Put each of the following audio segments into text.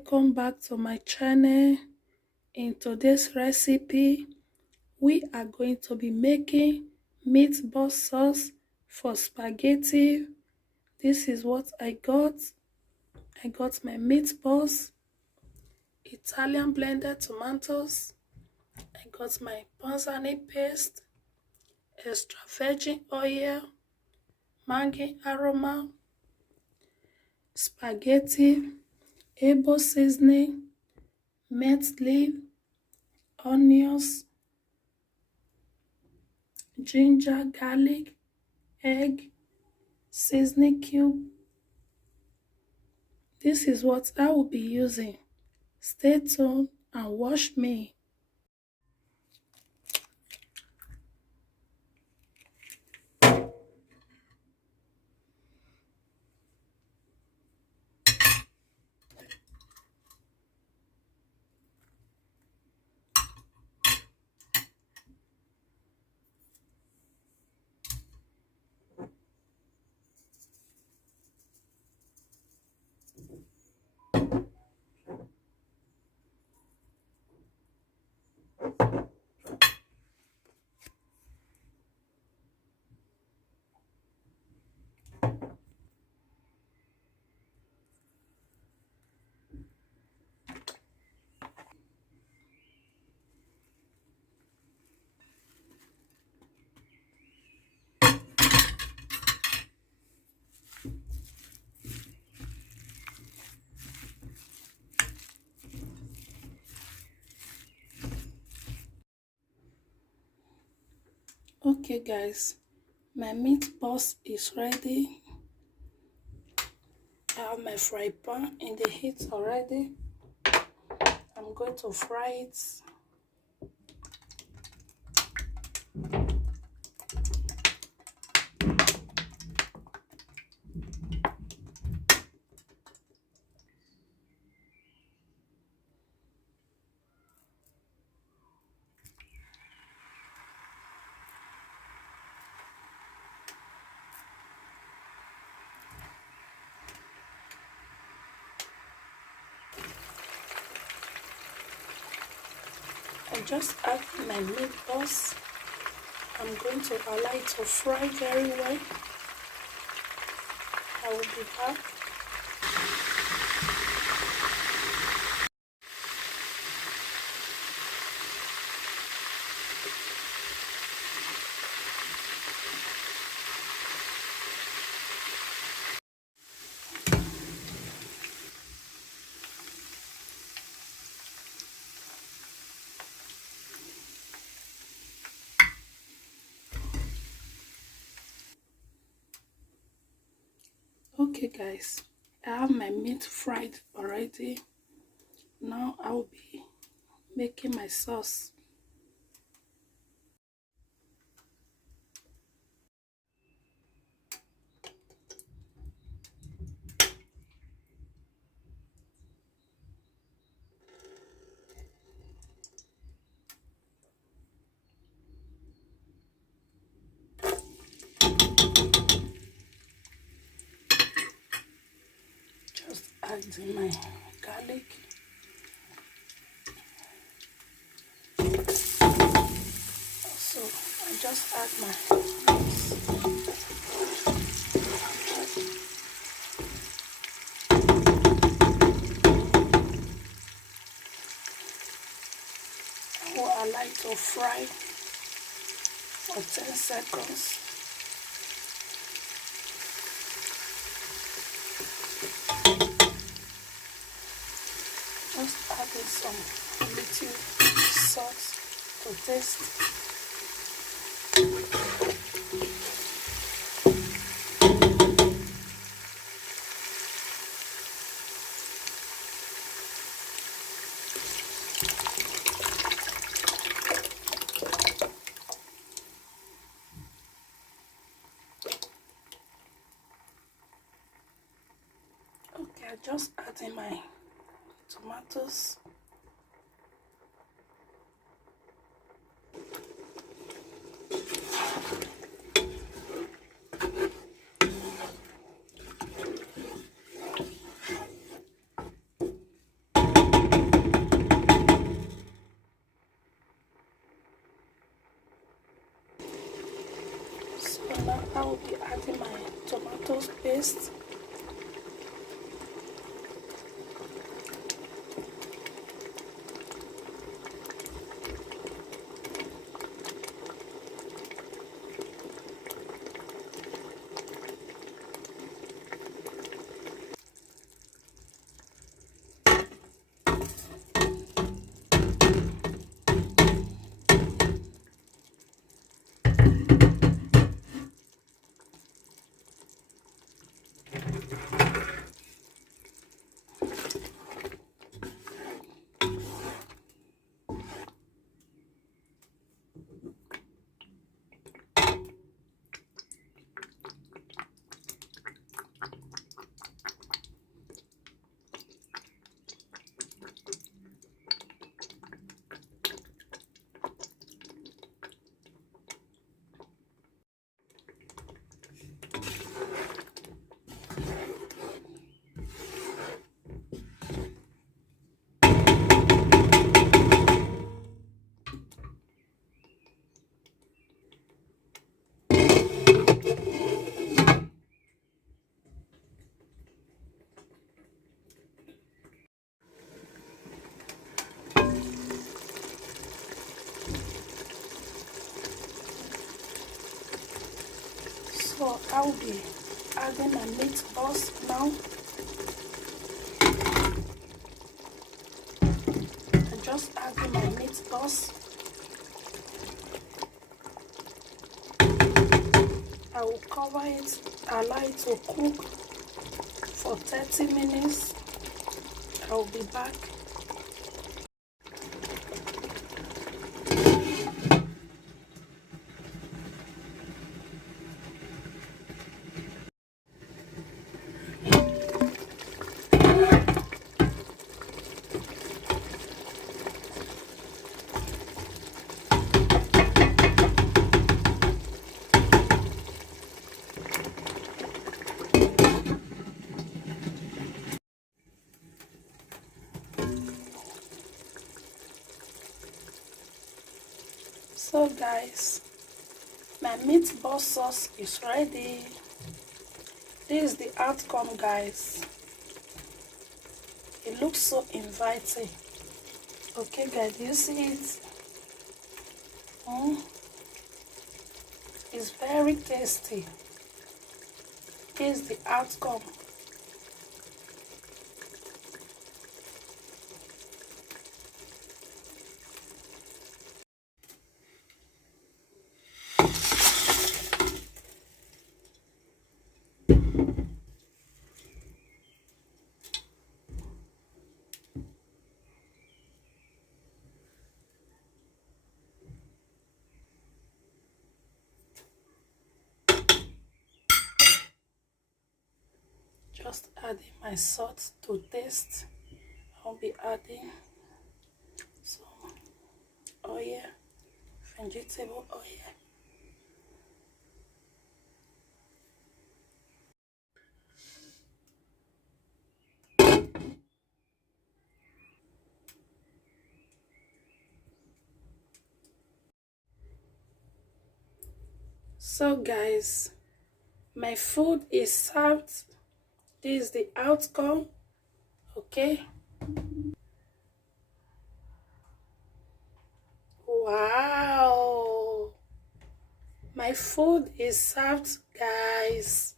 welcome back to my channel. In today's recipe we are going to be making meatball sauce for spaghetti. This is what I got my meatballs, Italian blended tomatoes, I got my panzani paste, extra virgin oil, Maggi aroma, spaghetti, able seasoning, mint leaf, onions, ginger, garlic, egg, seasoning cube. This is what I will be using. Stay tuned and watch me. Okay guys, my meatballs is ready. I have my fry pan in the heat already. I'm going to fry it. I just add my meatballs. I'm going to allow it to fry very well. I will be back. Okay guys, I have my meat fried already. Now I will be making my sauce. Just adding my garlic. So I just add my rice. I will allow it to fry for 10 seconds. Just adding some little salt to taste. Okay, I just adding my tomatoes. tomato paste. So I'll be adding my meatballs now. I'm just adding my meatballs. I will cover it, allow it to cook for 30 minutes. I will be back. So guys, my meatball sauce is ready. This is the outcome, guys. It looks so inviting. Okay guys, do you see it? It's very tasty. Here's the outcome. Just adding my salt to taste. I'll be adding some oil, vegetable oil. So guys, my food is served. This is the outcome. Okay. Wow. My food is served, guys.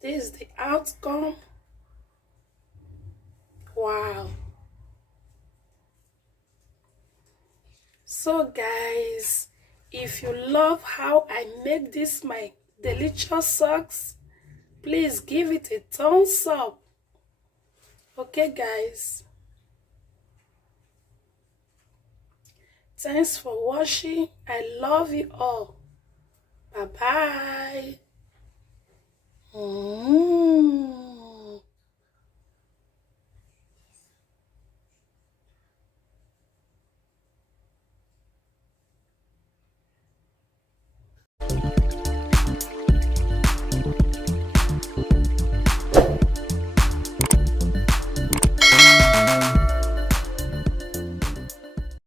This is the outcome. Wow. So guys, if you love how I make this my delicious sauce, please give it a thumbs up. Okay guys, thanks for watching. I love you all. Bye bye.